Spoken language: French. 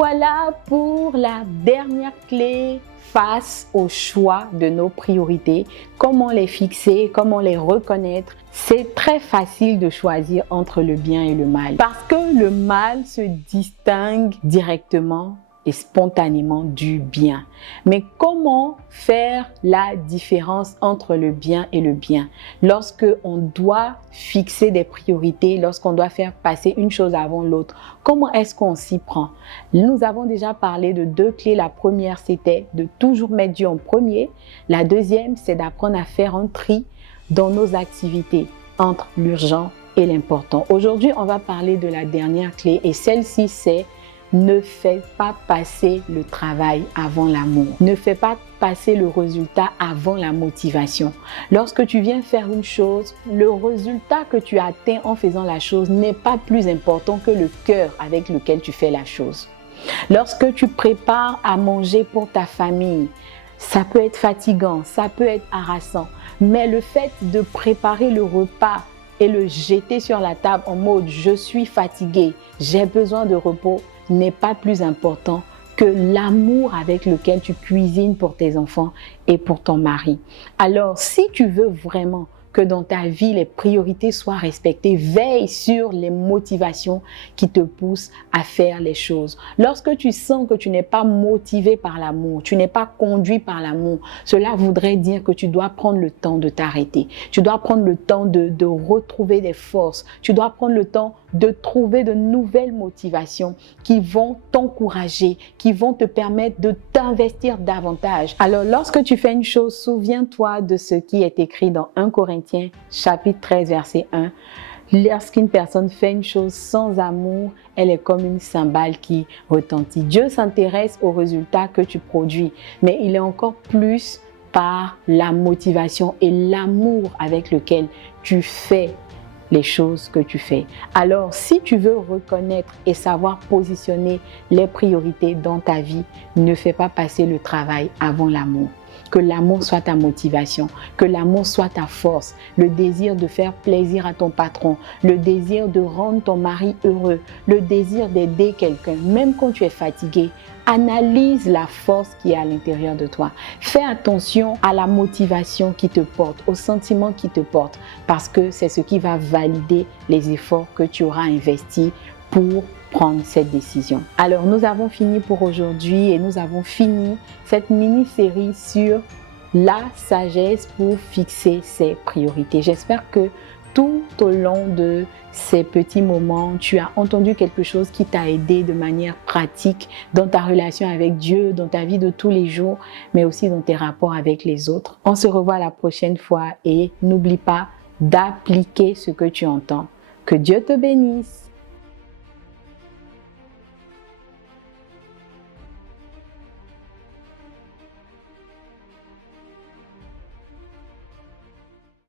voilà pour la dernière clé face au choix de nos priorités. Comment les fixer, comment les reconnaître. C'est très facile de choisir entre le bien et le mal parce que le mal se distingue directement et spontanément du bien. Mais comment faire la différence entre le bien et le bien? Lorsque on doit fixer des priorités, lorsqu'on doit faire passer une chose avant l'autre, comment est-ce qu'on s'y prend? Nous avons déjà parlé de 2 clés. La première, c'était de toujours mettre Dieu en premier. La deuxième, c'est d'apprendre à faire un tri dans nos activités entre l'urgent et l'important. Aujourd'hui, on va parler de la dernière clé et celle-ci, c'est ne fais pas passer le travail avant l'amour. Ne fais pas passer le résultat avant la motivation. Lorsque tu viens faire une chose, le résultat que tu atteins en faisant la chose n'est pas plus important que le cœur avec lequel tu fais la chose. Lorsque tu prépares à manger pour ta famille, ça peut être fatigant, ça peut être harassant, mais le fait de préparer le repas et le jeter sur la table en mode « je suis fatigué, j'ai besoin de repos », n'est pas plus important que l'amour avec lequel tu cuisines pour tes enfants et pour ton mari. Alors, si tu veux vraiment que dans ta vie, les priorités soient respectées, veille sur les motivations qui te poussent à faire les choses. Lorsque tu sens que tu n'es pas motivé par l'amour, tu n'es pas conduit par l'amour, cela voudrait dire que tu dois prendre le temps de t'arrêter. Tu dois prendre le temps de retrouver des forces. Tu dois prendre le temps de trouver de nouvelles motivations qui vont t'encourager, qui vont te permettre de t'investir davantage. Alors, lorsque tu fais une chose, souviens-toi de ce qui est écrit dans 1 Corinthiens, chapitre 13, verset 1. Lorsqu'une personne fait une chose sans amour, elle est comme une cymbale qui retentit. Dieu s'intéresse aux résultats que tu produis, mais il est encore plus par la motivation et l'amour avec lequel tu fais les choses que tu fais. Alors, si tu veux reconnaître et savoir positionner les priorités dans ta vie, ne fais pas passer le travail avant l'amour. Que l'amour soit ta motivation, que l'amour soit ta force, le désir de faire plaisir à ton patron, le désir de rendre ton mari heureux, le désir d'aider quelqu'un, même quand tu es fatigué. Analyse la force qui est à l'intérieur de toi. Fais attention à la motivation qui te porte, aux sentiments qui te portent, parce que c'est ce qui va valider les efforts que tu auras investis pour prendre cette décision. Alors, nous avons fini pour aujourd'hui et nous avons fini cette mini-série sur la sagesse pour fixer ses priorités. J'espère que tout au long de ces petits moments, tu as entendu quelque chose qui t'a aidé de manière pratique dans ta relation avec Dieu, dans ta vie de tous les jours, mais aussi dans tes rapports avec les autres. On se revoit la prochaine fois et n'oublie pas d'appliquer ce que tu entends. Que Dieu te bénisse.